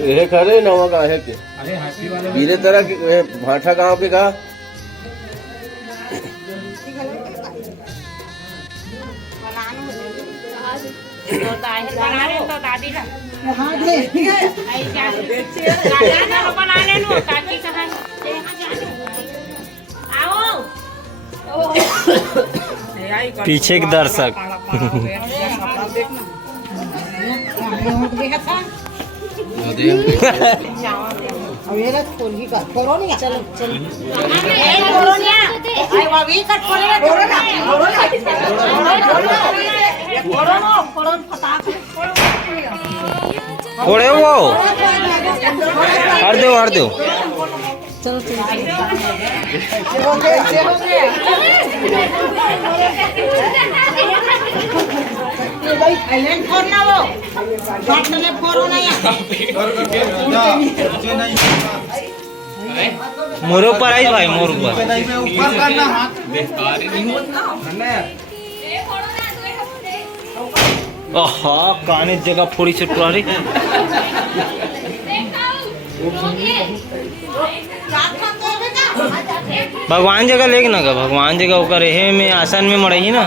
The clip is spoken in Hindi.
ये खरे नवा का है के बीरे तरह के भाठा गांव के का तो दादी का हाँ दे बना ले लो काकी कहाँ आओ पीछे के दर्शक अब ये रथ खोल ही कर खोलो नहीं चलो चलो फोड़े वो हर दो चलो भाई थाईलैंड फोड़ना वो बाटले फोड़ो ना यार मोर ऊपर आई भाई मोर ऊपर ओहा काने जगह फोड़ी से पुरानी भगवान जगह लेके ना भगवान जगह ओकर एहे में आसन में मड़ई ना।